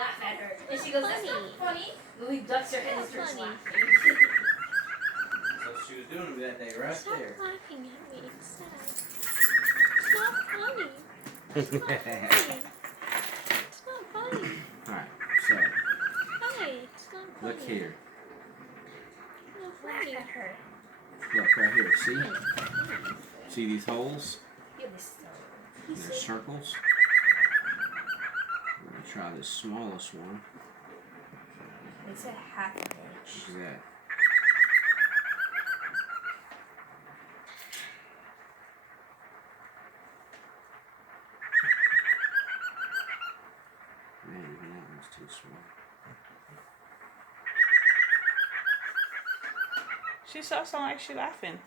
laugh at her. And she goes, "That's not funny." Lily ducks her head and starts laughing. That's what she was doing that day, right Stop there. laughing at me. It's sad. It's not funny. It's not funny. It's not funny. Alright, so Hey, it's not funny. look here. It's not funny. Laugh at her. Look right here. See? See these holes? Give this to her. They're circles. I'm gonna try the smallest one. It's a half an inch. Look at that. Man, even that one's too small. She still sound like she laughing.